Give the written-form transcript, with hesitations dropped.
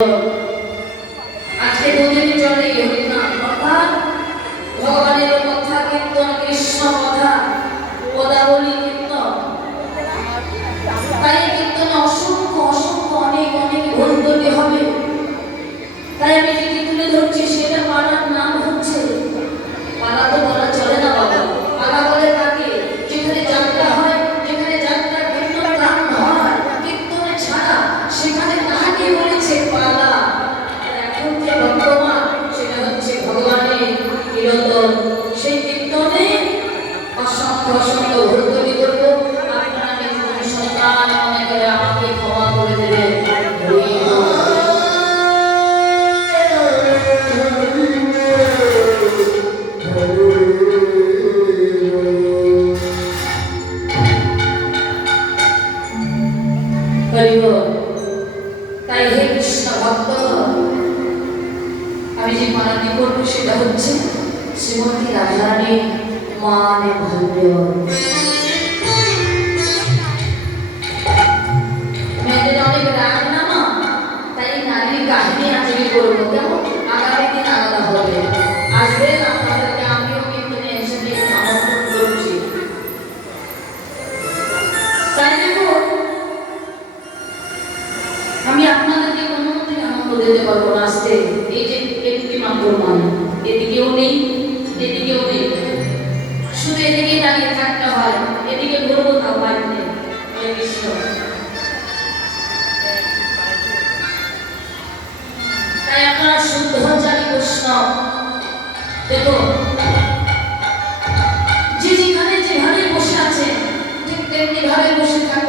আজকে দুদিন চলে হরিনাম অর্থাৎ ভগবানের কথা কীর্তন, কৃষ্ণ কথা, পদাবলী কীর্তন। তাই কীর্তনে অসংখ্য অসংখ্য অনেক অনেক বন্ধনী হবে। তাই আমি যেটি তুলে ধরছি সেটা পাড়ার নাম হচ্ছে, পাড়া তো বলা চলে না বাবা, পাড়া বলে কাকে? যেখানে যাত্রা হয়, যেখানে যাত্রা কীর্তন গান হয়, কীর্তনে ছাড়া সেখানে তাহাকে বলেছে পাড়া। এখন যে বর্তমান সেটা হচ্ছে ভগবানের কীর্তন। সেই কীর্তনে অসংখ্য অসংখ্য ভুলত্রুটি করব, আপনারা নিজেদের সন্তান মনে করে আমাকে ক্ষমা করে দেবেন। তাই হে কৃষ্ণ ভক্ত, আমি যে পালন করবো সেটা হচ্ছে শ্রীমতী রাধারানী মানে মেয়েদের অনেক রাগ না মা, তাই নারীর কাহিনী আমি করবো। কেমন আগামী দিন আলাদা হবে, আসবে আপনাদেরকে আমিও কিন্তু এসে আমন্ত্রণ করছি। তাই দেখুন, আমি আপনাদেরকে কোনোদিন আনন্দ দিতে পারবো না। আসতে এই যে একটি মাত্র মান, এদিকেও নেই এদিকেও নেই, শুধু এদিকে দাঁড়িয়ে থাকতে হয়, এদিকে ঘুরবো তাও বাইরে নেই। কৃষ্ণ তাই আপনারা শুদ্ধ জানি বৈষ্ণব। দেখো যে যেখানে যেভাবে বসে আছে ঠিক তেমনি ভাবে বসে থাকতে